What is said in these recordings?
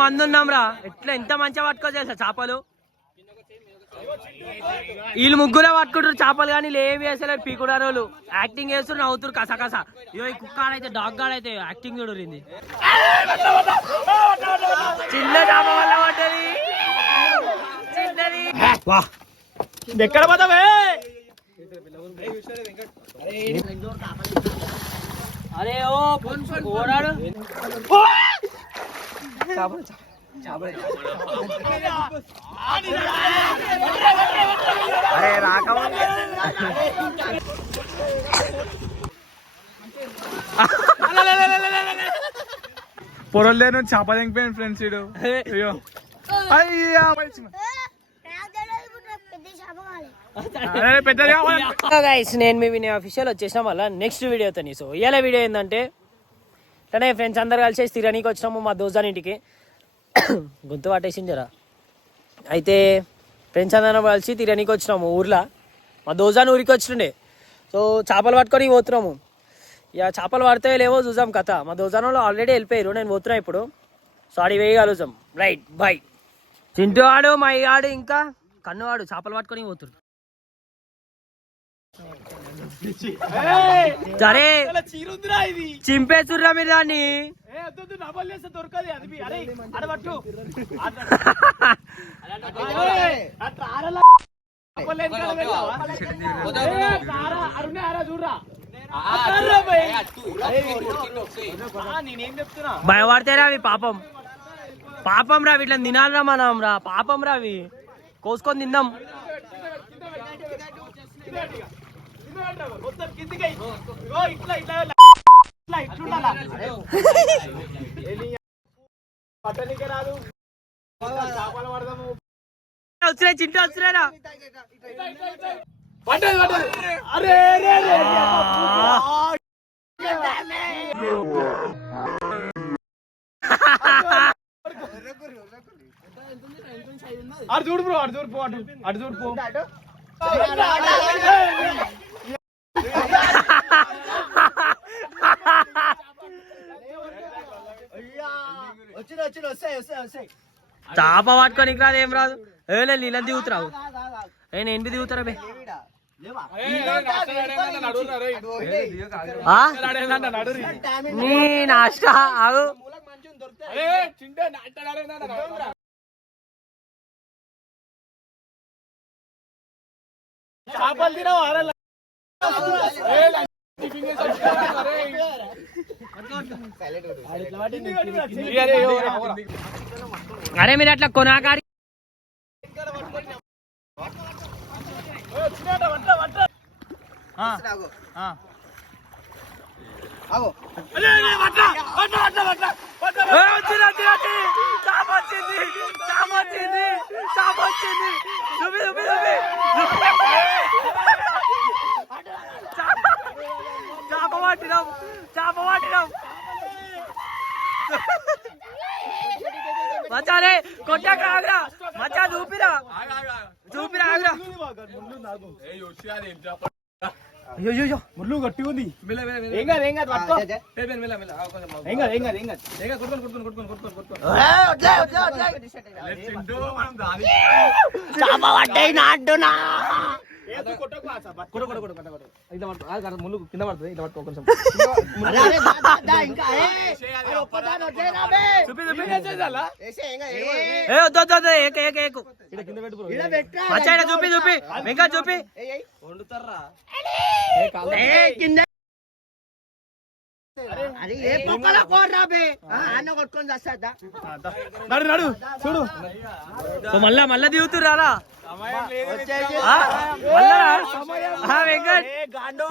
మంది ఉన్నాం రా. ఎట్లా ఎంత మంచిగా పట్టుకో తెలుసా చేపలు. వీళ్ళు ముగ్గురే పట్టుకుంటారు చేపలు, కానీ ఏమి చేస్తలేరు. పీకుడారు వాళ్ళు యాక్టింగ్ చేస్తారు, నవ్వుతారు కసకస. ఇగో ఈ కుక్కాడైతే డాగ్ గాడైతే యాక్టింగ్ చూడరింది. చిన్న చేప వల్ల పడ్డది చిన్నది. వా ఎక్కడ పోతావే? అరే ఓ ఓడాడు. అరే రాక పొరలే నుంచి చేప దింగిపోయాను ఫ్రెండ్స్. ఇడు అయ్యో అయ్యా నేను మీ వినయ్ అఫీషియల్ వచ్చేసినాం మళ్ళీ నెక్స్ట్ వీడియోతో. సో ఇలా వీడియో ఏంటంటే ఇట్లనే ఫ్రెండ్స్ అందరు కలిసి తిరగనీకి వచ్చినాము మా దోస్తాన్ ఇంటికి. గొంతు పట్టేసింది జరా. అయితే ఫ్రెండ్స్ అందరం కలిసి తిరగనీకి వచ్చినాము ఊర్లో. మా దోస్తాన్ ఊరికి వచ్చిండే. సో చేపలు పట్టుకొని పోతున్నాము. ఇక చేపలు పడితే లేవో చూసాం కథ. మా దోస్తాన్ వాళ్ళు ఆల్రెడీ వెళ్ళిపోయారు, నేను పోతున్నా ఇప్పుడు. సో ఆడి వేయగలుగుతాం. Right bye. చింటూ ఆడు మై ఆడు ఇంకా కన్నువాడు చేపలు పట్టుకొని పోతురు. సరే చింపేస్తుర్రా మీరు దాన్ని. భయపడతారా అవి? పాపం పాపం రా, వీటిని తినాలరా మనం రా. పాపం రా, అవి కోసుకొని తిందాం. వచ్చినాయి చింటూ వచ్చినారా? అటు చూడు బ్రో, అటు చూడు పో, అటు చూడు పో. చేప పట్టుకొని రాదు, ఏం రాదు. ఏలే నీళ్ళని దిగుతురావు. నేను ఎనిమిది దిగుతారా బే? నీ నాష్ట ఆగు. చేపలు తినవు. అరే మీరు అట్లా కొనాకాడి మచారే కొట్టాక ఆగురా. మచా చూపిరా చూపిరా ఆగురా. అయ్యో ముళ్ళు గట్టిగా ఉంది. ముళ్ళు కింద పడుతుంది. ఇట్లా పట్టుకో కొంచెం. చూపి చూపి ఇంకా చూపి వండుతారా చూడు. మళ్ళా మళ్ళా దిగుతురా వెంకట్.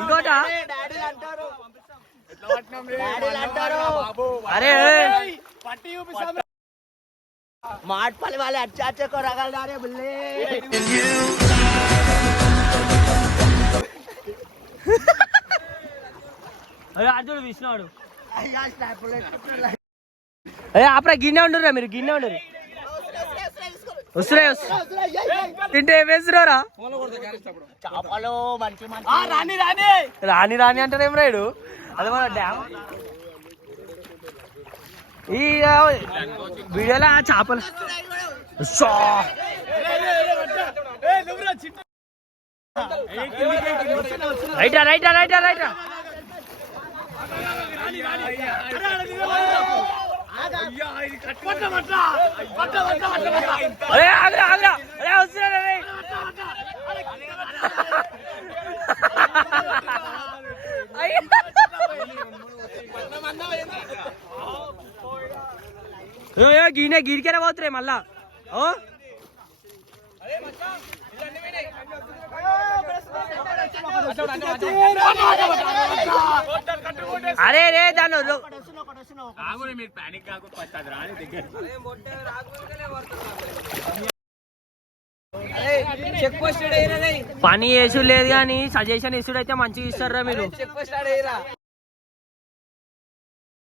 ఇంకోట అరే మాట్పల్లి వాళ్ళే అచ్చా కొరగాలే బుల్లే. అయ్యో అర్జుడు విష్ణువాడు. అయ్యా అప్పుడే గిన్నె ఉండరు మీరు, గిన్నె ఉండరు. వస్తున్నాయి తింటే వేస్తున్నారా రాని రాని అంటారేం రాయుడు అది మన డ్యామ్ ఈ వీడియోలో చేపలు రైటా రైటా రైటా రైటా అరే ఆగ్రా ఆగ్రా అరే వస్తున్నా గీనే గీడికేనా పోతురే మళ్ళా ఓ అరే రే దాన్ని పని వేసు లేదు కానీ సజెషన్ ఇస్తుడైతే మంచిగా ఇస్తారా మీరు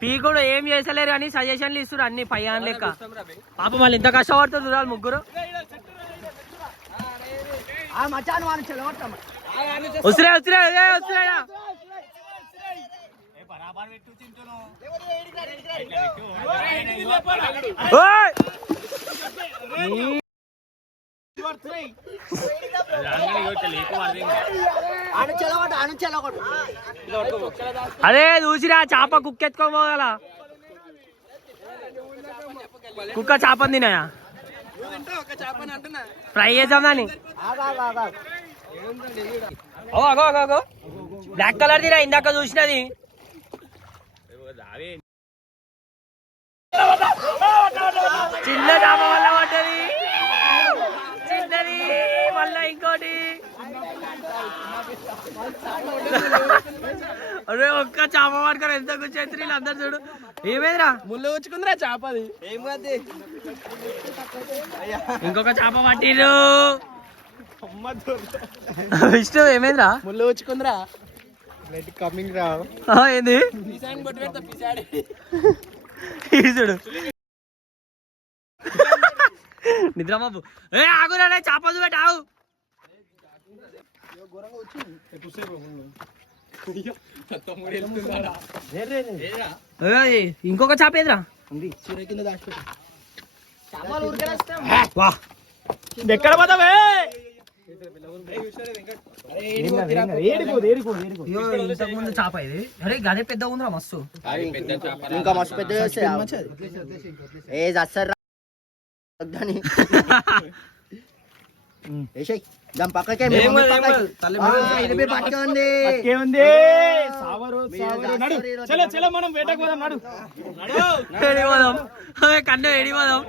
పీ కూడా ఏం చేసలేరు కానీ సజెషన్లు ఇస్తారు అన్ని పయ్యాన్ లెక్క పాప మళ్ళీ ఇంత కష్టపడుతుంది చూడాలి ముగ్గురు వస్తురా వస్తురా వస్తురా అదే చూసిరా చేప కుక్క ఎత్తుకోగల కుక్క చేపని తినాయా ఫ్రై చేద్దాం దాన్ని బ్లాక్ కలర్ తినా ఇందాక చూసినది చిన్న చేప వల్ల పడ్డది చిన్నది మళ్ళా ఇంకోటి అరే ఒక్క చేప పట్టుకొని ఎంత కూర్చొని వీళ్ళందరూ చూడు ఏమైందిరా ముళ్ళు వచ్చుకుందిరా చేప అది ఇంకొక చేప పట్టిరు విష్ణు ఏమైందిరా ముళ్ళు వచ్చుకుందిరా కమింగ్ రా ఏంది చూడు నిద్రబాబు ఏ ఆగురా చేప చూపెట్టి ఆగు ఇంకొక చేప ఏదిరా వా ఎక్కడ పోతావే ముందు చేప ఇది అరే గదే పెద్ద ఉందిరా మస్తు ఇంకా మస్తు పెద్ద ఏ చేస్తారు దాని పక్కకే మనం వేటకు పోదాం నడు కన్ను ఎడి పోదాం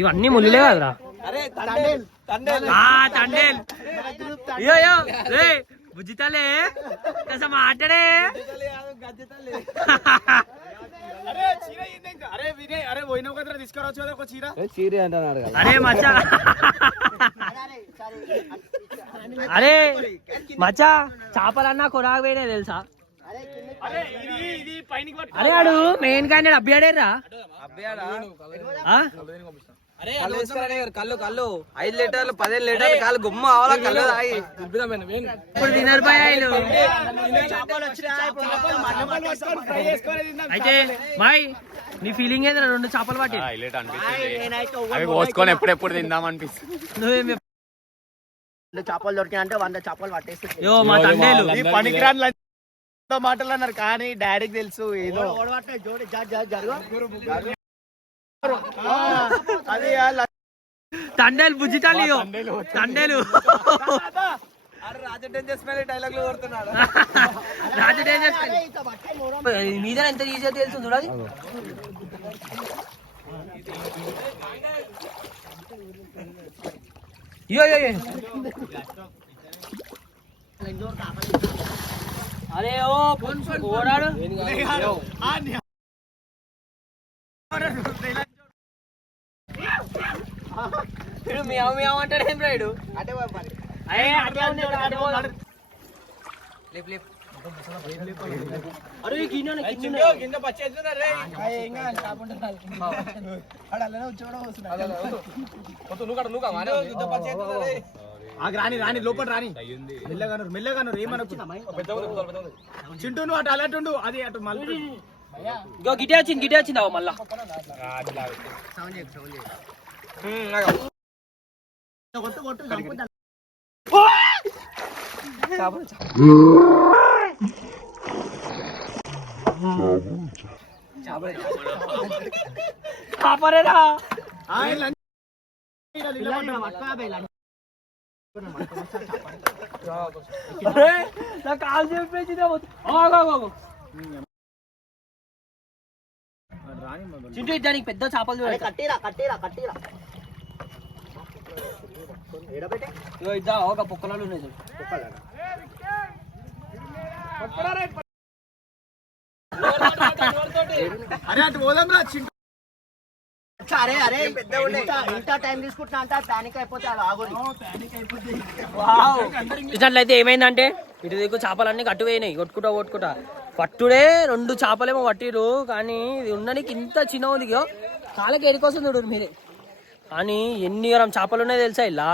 ఇవన్నీ ముళ్ళే కదరా తండేల్ అయ్యో రే బుజ్జితలే కాస్త మాట్లాడే అరే మచ్చా అరే మచ్చా చేపలన్నా కొరాకు పోయినా తెలుసా అరే ఆడు మెయిన్ క్యాండిడేట్ అభ్యాడేరా కళ్ళు కళ్ళు 5 లీటర్లు 10 లీటర్లు కాళ్ళు గుమ్మ అవ్వాలా కళ్ళు తాగి ఇప్పుడు తినరు బాయ్ అయితే బాయ్ నీ ఫీలింగ్ ఏదైనా 2 చేపలు పట్టి కోసుకొని ఎప్పుడెప్పుడు తిందాం అనిపిస్తుంది నువ్వేం చేపలు దొరికినాయంటే 100 చేపలు పట్టేస్తే యో మా తండేలు పనికిరాని మాటలు అన్నారు కానీ డాడీకి తెలుసు ఏదో తండేలు బుజ్జితాలి తండేలు రాజు డేంజర్ మీద ఎంత ఈజీగా తెలుసు చూడాలి అరే ఓ ఓడాడు మియావ్ మియావ్ అంటాడు ఏం రాయుడు రాని రాని లోపల రాని మెల్లగాను మెల్లగాను ఏమనొచ్చు చింటూ నువ్వు అటు అలాంటి ఉండు అది అటు మళ్ళీ గిటే వచ్చింది మళ్ళా చాపరేరా నా కాలు చెప్పేసి చింటూ దానికి పెద్ద చేపలు చూడాలి ఇద్దా ఒక పొక్కలాలు ఉన్నాయి అరే అటు పోదాం రా చింటూ అరే అరే ఇంత టైం తీసుకుంటున్నా అంటే ప్యానిక్ అయిపోతే అలా ఆగురి ఇట్లయితే ఏమైందంటే ఇటు దిక్కు చేపలన్నీ కట్టు పోయినాయి కొట్టుకుంటా పట్టుడే 2 చేపలేమో పట్టిరు కానీ ఇది ఉండడానికి ఇంత చిన్న ఉంది కాళ్ళకి ఎడికోసం చూడరు మీరే కానీ ఎన్ని గరం చేపలు ఉన్నాయి తెలుసా ఇలా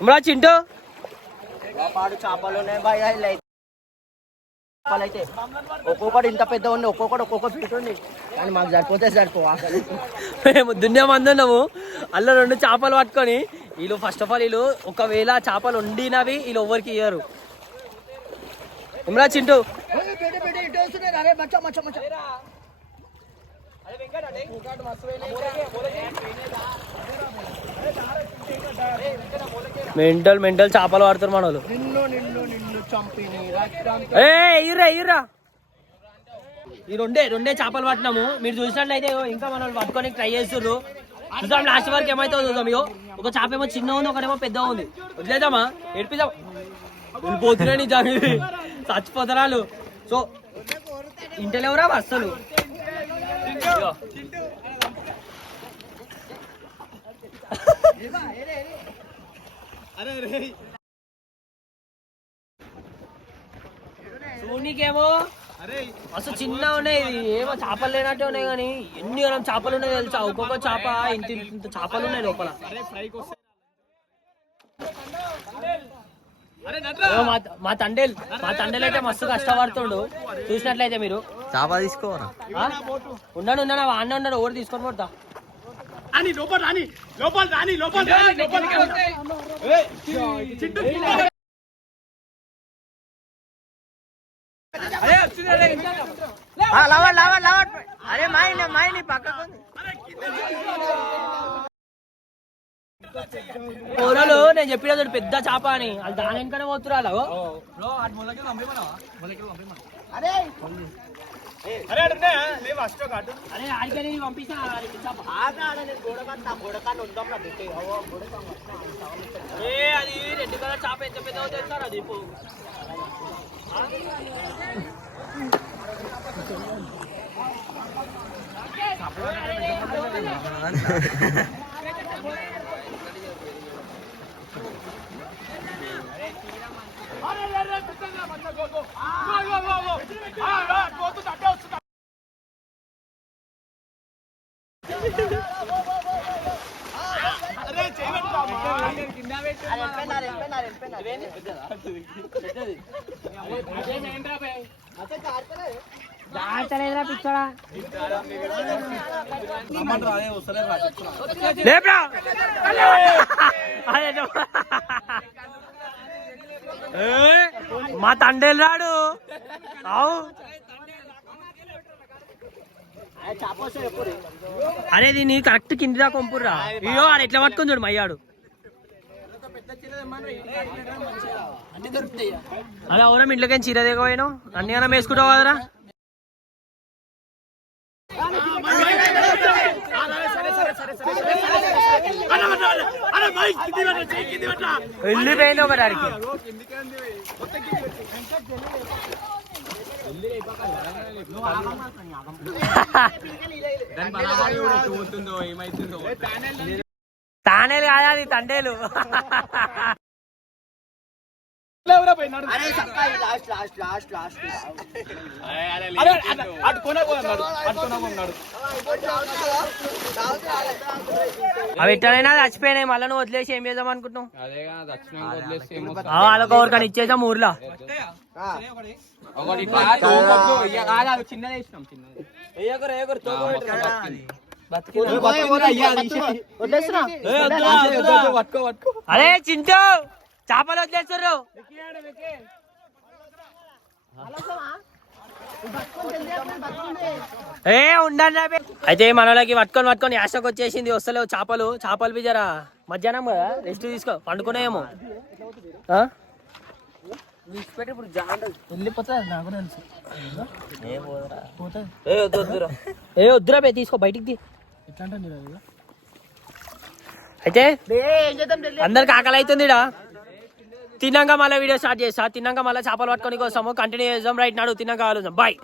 ఇమ్రా చింటూ పాడు చేపలు ఉన్నాయి భయ అయితే ఒక్కొక్కటి ఇంత పెద్ద ఉంది ఒక్కొక్క ఫీట్ ఉంది కానీ మాకు సరిపోవాలి మేము దున్నే మంది ఉన్నాము అల్ల 2 చేపలు పట్టుకొని వీళ్ళు ఫస్ట్ ఆఫ్ ఆల్ వీళ్ళు ఒకవేళ చేపలు వండినవి వీళ్ళు ఎవరికి ఇయ్యరు ఇమ్రా చింటూ మెంటల్ చేపలు పడుతున్నారు మన వాళ్ళు ఎయ్యరా ఈ రెండే చేపలు పట్టినాము మీరు చూసినట్లయితే ఇంకా మనం పట్టుకొని ట్రై చేస్తుర్రు చూద్దాం లాస్ట్ వరకు ఏమైతే చూద్దాం ఒక చేప ఏమో చిన్న ఉంది ఒకటేమో పెద్ద ఉంది వదిలేద్దామా ఏడిపిద్దాం పోతున్నాయి నిజాన్ని చచ్చిపోతారాలు సో ఇంటలు ఎవరా అస్సలు నీకేమో అసలు చిన్న ఉన్నాయి ఏమో చేపలు లేనట్టే ఉన్నాయి కానీ ఎన్ని చేపలు ఉన్నాయి తెలుసా ఒక్కొక్క చేప ఇంత చేపలు ఉన్నాయి లోపల మా తండేలు అయితే మస్తు కష్టపడుతుండు చూసినట్లయితే మీరు చేప తీసుకోరా ఉన్నాడు వాడినే ఉన్నాడు ఓడి తీసుకొని పోతా అరే మాయని పక్కకు కూరలు నేను చెప్పిన చూడు పెద్ద చేప అని అది దాని వెనకనే పోతురా అరే ఆడికని పంపించా అది 2 కలర్ చేప ఎంత పెద్ద అవుతుంది సార్ అది మా తండేలు రాడు అవు అరే దీన్ని కరెక్ట్ కింది దాకా పంపుర్రా అయ్యో ఆడు ఎట్లా పట్టుకొని చూడు మయ్యాడు అలా ఎవరో ఇంట్లోకి చీర దిగపోయినావు అన్ని అన్నం వేసుకుంటావు కదరా వెళ్ళిపోయింది ఒకటారికి తానేలు కాదు అది తండేలు పోయి నడు. అరే చక్కా లాస్ట్ లాస్ట్ లాస్ట్ లాస్ట్ అరే అటు కొనకు అన్నాడు, అటు కొనకు అన్నాడు. అవి ఎట్లనైనా చచ్చిపోయినాయి, మళ్ళీ నువ్వు వదిలేసి ఏం చేద్దాం అనుకుంటున్నావు? అదేగా దక్షిణం వదిలేస్తే వాళ్ళకి ఎవరికైనా ఇచ్చేసాం ఊర్లో. ఒకటి ఇట్లా తోపొద్దు, ఇయ్య కాదు, అది చిన్నది వేసినాం, చిన్నది. అరే చింటూ చేపలు వదిలేస్తారు. ఏ ఉండండి రా బే. అయితే మనోళ్ళకి పట్టుకొని యాసకు వచ్చేసింది, వస్తలేవు చేపలు. చేపలు బిజరా మధ్యాహ్నం కదా, రెస్ట్ తీసుకో, పండుకునేమో. ఏ వద్దురా బే, తీసుకో బయటికి తీ. అయితే అందరికి ఆకలి అవుతుంది ఇడా. తిన్నాక మళ్ళీ వీడియో స్టార్ట్ చేస్తా. తిన్నాక మళ్ళీ చేపలు పట్టుకొని వస్తాము, కంటిన్యూ చేద్దాం. రైట్ నాడు తిన్నాక ఆలోచన. బాయ్.